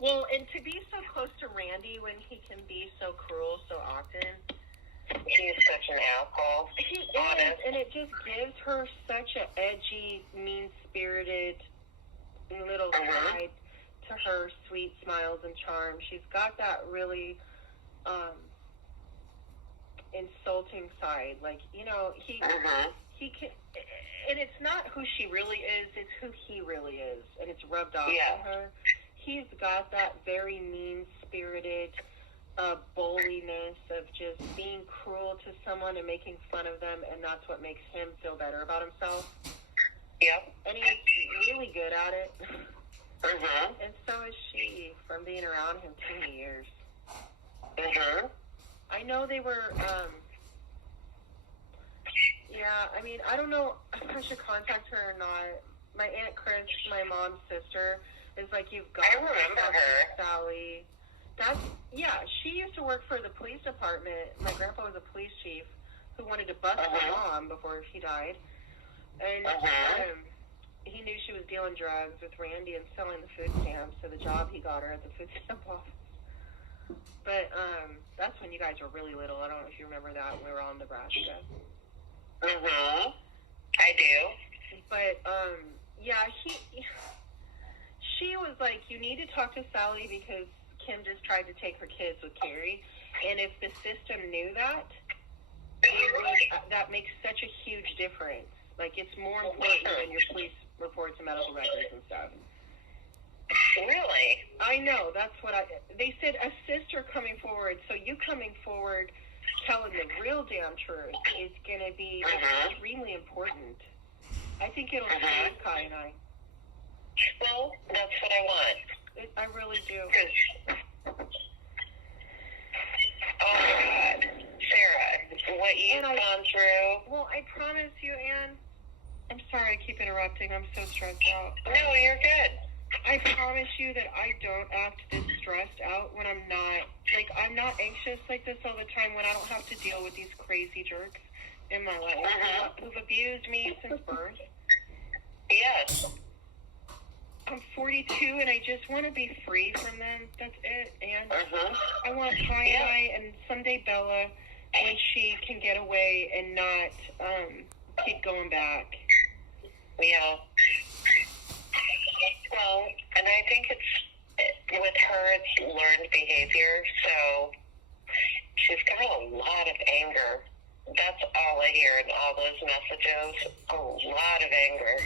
Well, and to be so close to Randy when he can be so cruel so often. He's such an asshole. He is, and it just gives her such a edgy, mean-spirited little side to her sweet smiles and charm. She's got that really insulting side. Like, you know, he can, and it's not who she really is, it's who he really is, and it's rubbed off on her. He's got that very mean-spirited bulliness of just being cruel to someone and making fun of them, and that's what makes him feel better about himself. Yep. And he's really good at it. And so is she, from being around him too many years. I know they were, I mean, I don't know if I should contact her or not. My Aunt Chris, my mom's sister, is like, you've got to talk to Sally. She used to work for the police department. My grandpa was a police chief who wanted to bust my mom before he died. And he knew she was dealing drugs with Randy and selling the food stamps, so the job he got her at the food stamp office. But that's when you guys were really little. I don't know if you remember that. We were all in Nebraska. I do. But, she was like, you need to talk to Sally because Kim just tried to take her kids with Carrie. And if the system knew that, that makes such a huge difference. Like, it's more important than your police reports and medical records and stuff. Really? I know. That's what they said, a sister coming forward. So you coming forward telling the real damn truth is going to be extremely important. I think it'll save Kai and I. Well, that's what I want. I really do. Oh, God. Sarah, what you've gone through. Well, I promise you, Ann. I'm sorry I keep interrupting. I'm so stressed out. No, you're good. I promise you that I don't act this stressed out when I'm not. Like, I'm not anxious like this all the time when I don't have to deal with these crazy jerks in my life who've abused me since birth. Yes. I'm 42 and I just want to be free from them. That's it. And I want Kai and I, and someday Bella, when she can get away and not keep going back. Yeah. Well, and I think with her, it's learned behavior, so she's got a lot of anger. That's all I hear in all those messages. A lot of anger.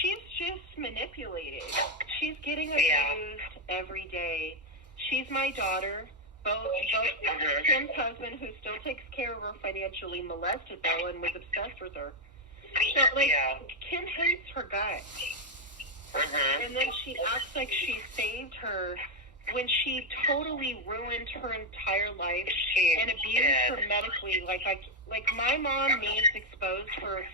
She's just manipulated. She's getting abused every day. She's my daughter. Both Kim's husband, who still takes care of her financially, molested Bella and was obsessed with her. So, Kim hates her guts. And then she acts like she saved her when she totally ruined her entire life and abused her medically. Like my mom needs exposed for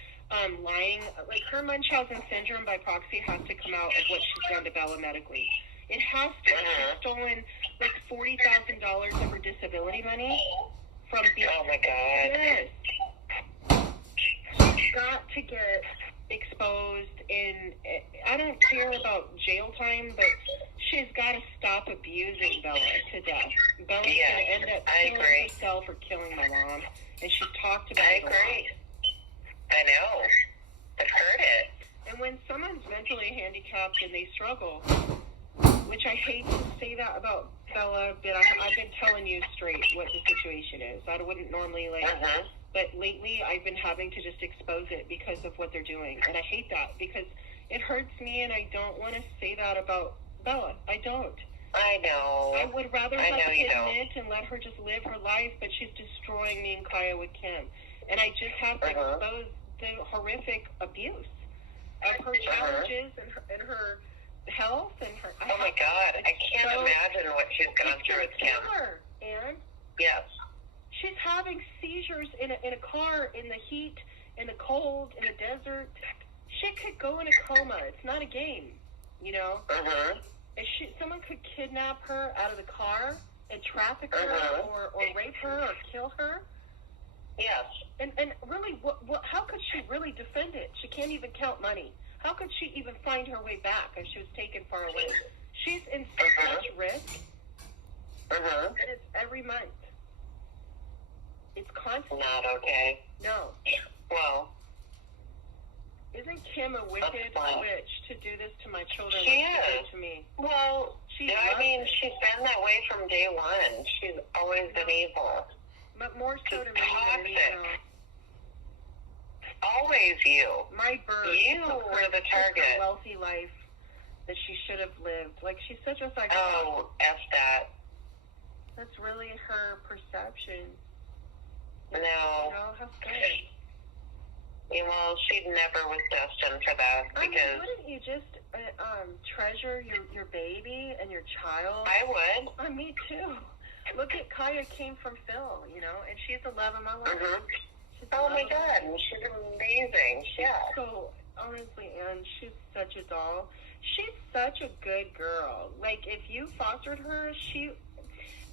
lying. Like, her Munchausen syndrome by proxy has to come out of what she's done to Bella medically. It has to. She's stolen like $40,000 of her disability money from the. Oh my God. Yes. She's got to get exposed, and I don't care about jail time, but she's got to stop abusing Bella to death. Bella's going to end up killing herself or killing my mom, and she's talked about it. I agree. I know. I've heard it. And when someone's mentally handicapped and they struggle, which I hate to say that about Bella, but I've been telling you straight what the situation is. I wouldn't normally but lately I've been having to just expose it because of what they're doing. And I hate that because it hurts me, and I don't want to say that about Bella. I don't. I know. I would rather have to admit and let her just live her life, but she's destroying me and Kaya with Kim. And I just have to expose the horrific abuse of her challenges and her health and her. Oh my God! I can't imagine what she's gone through with Kim. And yes, she's having seizures in a car, in the heat, in the cold, in the desert. She could go in a coma. It's not a game, you know. Someone could kidnap her out of the car and traffic her, or rape her, or kill her. Yes. And really, how could she really defend it? She can't even count money. How could she even find her way back as she was taken far away? She's in such risk. And it's every month. It's constant. Not okay. No. Well, isn't Kim a wicked witch to do this to my children? She is. To me. Well, she's been that way from day one. She's always been evil. But more so to me than anything else. Always you. My birth. You were the target. A wealthy life that she should have lived. Like, she's such a psychopath. Oh, F that. That's really her perception. No. You know, how scary. Yeah, well, she never was destined for that. I mean, wouldn't you just treasure your baby and your child? I would. Me too. Look at Kaya came from Phil, you know, and she's the love of my life. Oh my God, she's amazing. Yeah. So honestly, Anne, she's such a doll. She's such a good girl. Like, if you fostered her,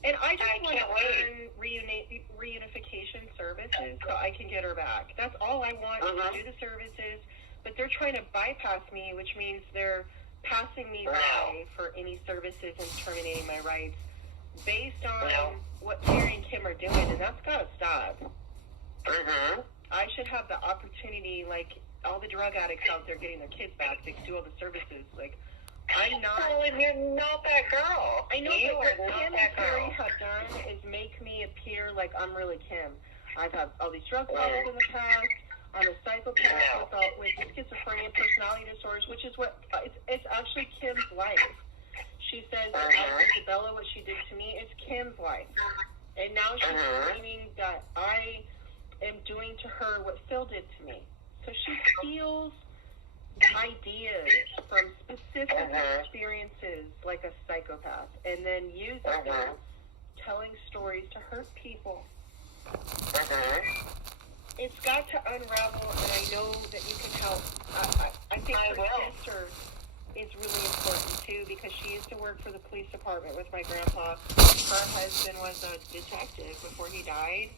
and I just want to learn reunification services so I can get her back. That's all I want, to do the services. But they're trying to bypass me, which means they're passing me by for any services and terminating my rights based on what Carrie and Kim are doing, and that's got to stop. I should have the opportunity, like all the drug addicts out there getting their kids back. They can do all the services. Like, I'm not. Well, you're not that girl. I know, but what Kim and Carrie have done is make me appear like I'm really Kim. I've had all these drug problems in the past. I'm a psychopath with schizophrenia and personality disorders, which is what it's actually Kim's life. She says that Isabella, what she did to me, is Kim's life, and now she's claiming that I am doing to her what Phil did to me. So she steals ideas from specific experiences like a psychopath and then uses them telling stories to hurt people. It's got to unravel, and I know that you can help. I think her sister is really important too, because she used to work for the police department with my grandpa. Her husband was a detective before he died.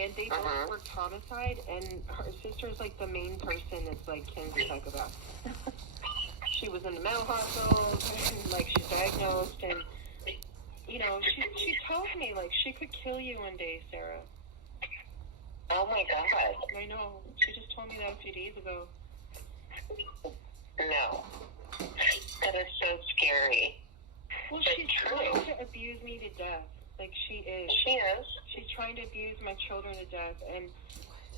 And they both worked homicide, and her sister's like the main person that's like Kim's a psychopath. She was in the mental hospital, and like she's diagnosed, and you know, she tells me like she could kill you one day, Sarah. Oh my God. I know. She just told me that a few days ago. No. That is so scary. Well, she's trying to abuse me to death. Like, she is. She is. She's trying to abuse my children to death, and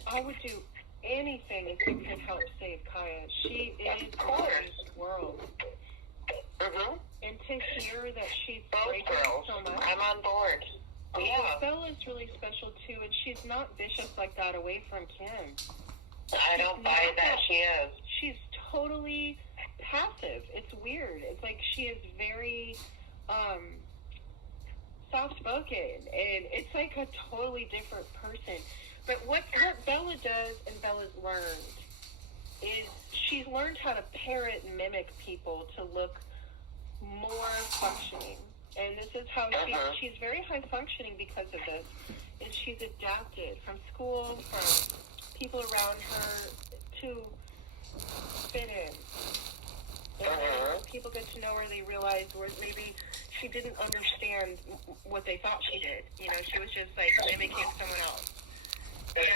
I would do anything if it could help save Kaya. She is in this world. And to hear that she's breaking so much. I'm on board. Yeah. Bella's really special, too, and she's not vicious like that away from Kim. I don't buy that she is. She's totally passive. It's weird. It's like she is very, soft-spoken, and it's like a totally different person. But what Bella does, and Bella's learned, is she's learned how to parrot and mimic people to look more functioning. And this is how she's very high-functioning because of this. And she's adapted from school, from people around her, to fit in. And when people get to know her, they realize where maybe she didn't understand what they thought she did. You know, she was just like mimicking someone else. And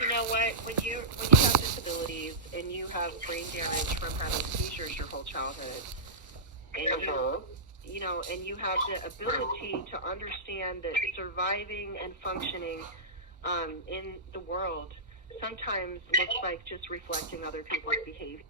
you know what? When you have disabilities and you have brain damage from having seizures your whole childhood, and you know, and you have the ability to understand that surviving and functioning in the world sometimes looks like just reflecting other people's behavior.